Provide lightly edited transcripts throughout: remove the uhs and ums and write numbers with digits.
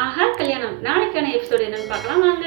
ஆஹா கல்யாணம் நாளைக்கான எபிசோடு என்னன்னு பார்க்கலாம் வாங்க.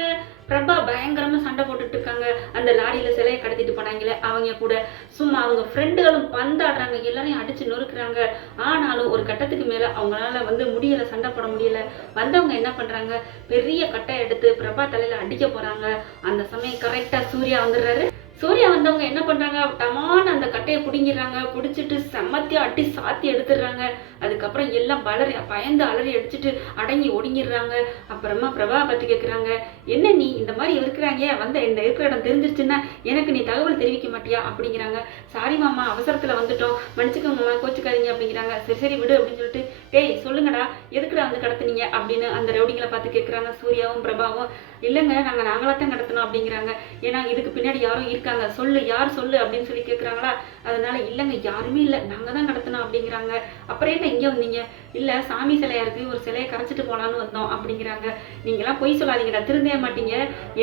பிரபா பயங்கரமா சண்டை போட்டுட்டு இருக்காங்க. அந்த லாரியில சிலையை கடத்திட்டு போனாங்களே அவங்க கூட சும்மா அவங்க ஃப்ரெண்டுகளும் பந்தாடுறாங்க, எல்லாரையும் அடிச்சு நொறுக்குறாங்க. ஆனாலும் ஒரு கட்டத்துக்கு மேல அவங்களால முடியல, சண்டை போட முடியல. வந்தவங்க என்ன பண்றாங்க, பெரிய கட்டை எடுத்து பிரபா தலையில அடிக்க போறாங்க. அந்த சமயம் கரெக்டா சூர்யா வந்துடுறாரு. சூர்யா வந்தவங்க என்ன பண்றாங்க, டமான அந்த கட்டையை பிடிங்கிறாங்க. பிடிச்சிட்டு செம்மத்தியா அட்டி சாத்தி எடுத்துடுறாங்க. அதுக்கப்புறம் எல்லாம் பயந்து அலறி அடிச்சுட்டு அடங்கி ஒடுங்கிடுறாங்க. அப்புறமா பிரபா பத்தி கேட்குறாங்க, என்ன நீ இந்த மாதிரி இருக்கிறாங்க, இந்த இருக்கிற இடம் தெரிஞ்சிருச்சுன்னா எனக்கு நீ தகவல் தெரிவிக்க மாட்டியா அப்படிங்கிறாங்க. சாரி மாமா, அவசரத்துல வந்துட்டோம், மன்னிச்சுக்கோங்க மாமா, கோச்சுக்காதீங்க அப்படிங்கிறாங்க. சரி சரி விடு அப்படின்னு சொல்லிட்டு, டேய் சொல்லுங்கடா எதுக்குடா கடத்துனீங்க அப்படின்னு அந்த ரவுடிங்களை பார்த்து கேட்குறாங்க. சூர்யாவும் பிரபாவும், இல்லைங்க நாங்களாத்தான் கடத்தணும் அப்படிங்கிறாங்க. ஏன்னா இதுக்கு பின்னாடி யாரும் இருக்காங்க, சொல்லு யார் சொல்லு அப்படின்னு சொல்லி கேட்குறாங்களா. அதனால இல்லைங்க யாருமே இல்லை, நாங்கள் தான் கடத்தணும் அப்படிங்கிறாங்க. அப்புறம் என்ன இங்கே வந்தீங்க, இல்லை சாமி சிலையா இருக்கு, ஒரு சிலையை கரைச்சிட்டு போகலான்னு வந்தோம் அப்படிங்கிறாங்க. நீங்களாம் பொய் சொல்லாதீங்கடா, திருந்தே மாட்டீங்க,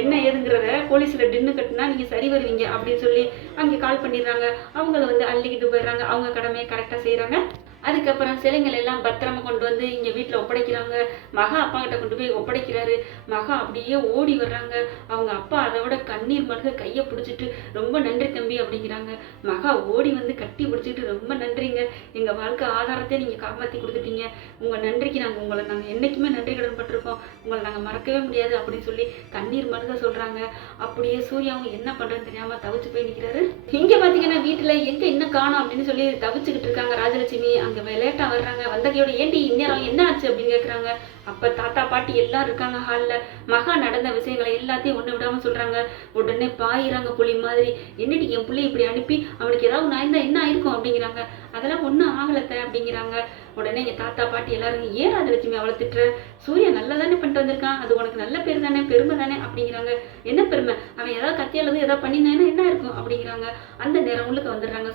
என்ன ஏதுங்கிறத போலீஸில் டின்னு கட்டினா நீங்கள் சரி வருவீங்க அப்படின்னு சொல்லி அங்கே கால் பண்ணிடுறாங்க. அவங்கள அள்ளிக்கிட்டு போயிடுறாங்க. அவங்க கடமையை கரெக்டாக செய்கிறாங்க. அதுக்கப்புறம் சிலைங்கள் எல்லாம் பத்திரமா கொண்டு வந்து இங்கே வீட்டில் ஒப்படைக்கிறாங்க. மகா அப்பா கிட்ட கொண்டு போய் ஒப்படைக்கிறாரு. மகா அப்படியே ஓடி வர்றாங்க. அவங்க அப்பா அதை விட கண்ணீர் மல்க கையை பிடிச்சிட்டு ரொம்ப நன்றி தம்பி அப்படிங்கிறாங்க. மகா ஓடி வந்து கட்டி பிடிச்சிட்டு ரொம்ப நன்றிங்க, எங்கள் வாழ்க்கை ஆதாரத்தை நீங்கள் காப்பாற்றி கொடுத்துட்டீங்க, உங்கள் நன்றிக்கு நாங்கள் என்றைக்குமே நன்றி கடன் பட்டிருக்கோம், உங்களை நாங்கள் மறக்கவே முடியாது அப்படின்னு சொல்லி கண்ணீர் மல்க சொல்கிறாங்க. அப்படியே சூர்யாவும் என்ன பண்ணுறதுன்னு தெரியாமல் தவிச்சு போய் நிற்கிறாரு. இங்கே பார்த்தீங்கன்னா வீட்டில் எங்கே இன்னும் காணும் அப்படின்னு சொல்லி தவிச்சுக்கிட்டு இருக்காங்க ராஜலட்சுமி. அங்கே லேட்டா வர்றாங்க. வந்தகையோட ஏண்டி இந்நேரம் என்ன ஆச்சு அப்படின்னு கேட்குறாங்க. அப்ப தாத்தா பாட்டி எல்லாரும் இருக்காங்க ஹால்ல. மகா நடந்த விஷயங்களை எல்லாத்தையும் ஒண்ணு விடாம சொல்றாங்க. உடனே பாயிறாங்க புலி மாதிரி, என்னடி என் புள்ளி இப்படி அனுப்பி அவனுக்கு ஏதாவது நான் என்ன ஆயிருக்கும் அப்படிங்கிறாங்க. அதெல்லாம் ஒன்றும் ஆகலத்த அப்படிங்கிறாங்க. உடனே எங்க தாத்தா பாட்டி எல்லாரும், ஏன் ராஜலட்சுமி அவளை திட்டுற, சூர்யா நல்லதானே பண்ணிட்டு வந்திருக்கான், அது உனக்கு நல்ல பேர் தானே, பெருமை தானே அப்படிங்கிறாங்க. என்ன பெருமை, அவன் ஏதாவது கத்தியாலது ஏதாவது பண்ணினானா என்ன இருக்கும் அப்படிங்கிறாங்க. அந்த நேரம் உள்ளுக்கு வந்துடுறாங்க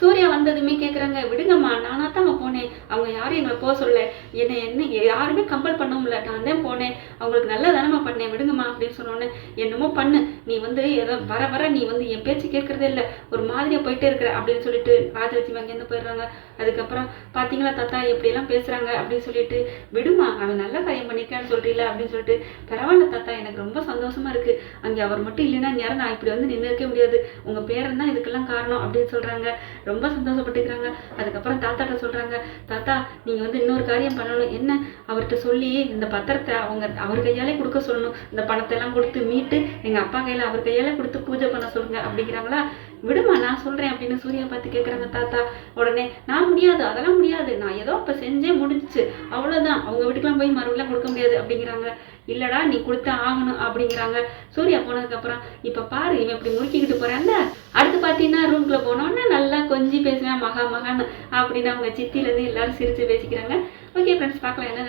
சூர்யா வந்ததுமே கேட்குறாங்க, விடுங்கம்மா நானா தான் போனேன், அவங்க யாரும் எங்களை போக சொல்ல, என்ன யாருமே கம்பல் பண்ணவும் இல்லை, நான் தான் போனேன், அவங்களுக்கு நல்ல தானமா பண்ணேன், விடுங்கம்மா அப்படின்னு சொன்னோன்னே, என்னமோ பண்ணு நீ ஏதோ வர நீ என் பேச்சு கேட்கறதே இல்லை, ஒரு மாதிரியா போயிட்டே இருக்கிற அப்படின்னு சொல்லிட்டு ராஜலட்சுமி அங்கேருந்து போயிடுறாங்க. அதுக்கப்புறம் பார்த்தீங்களா தாத்தா எப்படியெல்லாம் பேசுறாங்க அப்படின்னு சொல்லிட்டு, விடுமா அவன் நல்ல காரியம் பண்ணியிருக்கான்னு சொல்றீல அப்படின்னு சொல்லிட்டு, பரவாயில்ல தாத்தா எனக்கு ரொம்ப சந்தோஷமா இருக்கு, அங்கே அவர் மட்டும் இல்லைன்னா நேரம் நான் இப்படி நின்று இருக்க முடியாது, உங்க பேரன் தான் இதுக்கெல்லாம் காரணம் அப்படின்னு சொல்றாங்க. ரொம்ப சந்தோஷப்பட்டுக்கிறாங்க. அதுக்கப்புறம் தாத்தாட்ட சொல்றாங்க, தாத்தா நீங்க இன்னொரு காரியம் பண்ணணும், என்ன, அவர்கிட்ட சொல்லி இந்த பத்திரத்தை அவர் கையாலே கொடுக்க சொல்லணும், இந்த பணத்தை எல்லாம் கொடுத்து மீட்டு எங்க அப்பா கையில அவர் கையாலே கொடுத்து பூஜை பண்ண சொல்லுங்க அப்படிங்கிறாங்களா. விடுமா நான் சொல்றேன் அப்படின்னு சூர்யா பார்த்து கேட்குறாங்க தாத்தா. உடனே நான் முடியாது, அதெல்லாம் முடியாது, நான் ஏதோ அப்ப செஞ்சே முடிஞ்சிச்சு, அவ்வளவுதான், அவங்க வீட்டுக்கெல்லாம் போய் மறுபடியும் கொடுக்க முடியாது அப்படிங்கிறாங்க. இல்லடா நீ கொடுத்தா ஆகணும் அப்படிங்கிறாங்க. சூர்யா போனதுக்கு அப்புறம், இப்ப பாரு இவன் இப்படி முறுக்கிக்கிட்டு போறான்ல, அடுத்து பாத்தீங்கன்னா ரூம்குள்ள போனோன்னா நல்லா கொஞ்சி பேசுவேன் மகான்னு அப்படின்னு அவங்க சித்தில இருந்து எல்லாரும் சிரிச்சு பேசிக்கிறாங்க. ஓகே ஃப்ரெண்ட்ஸ், பார்க்கலாம் என்ன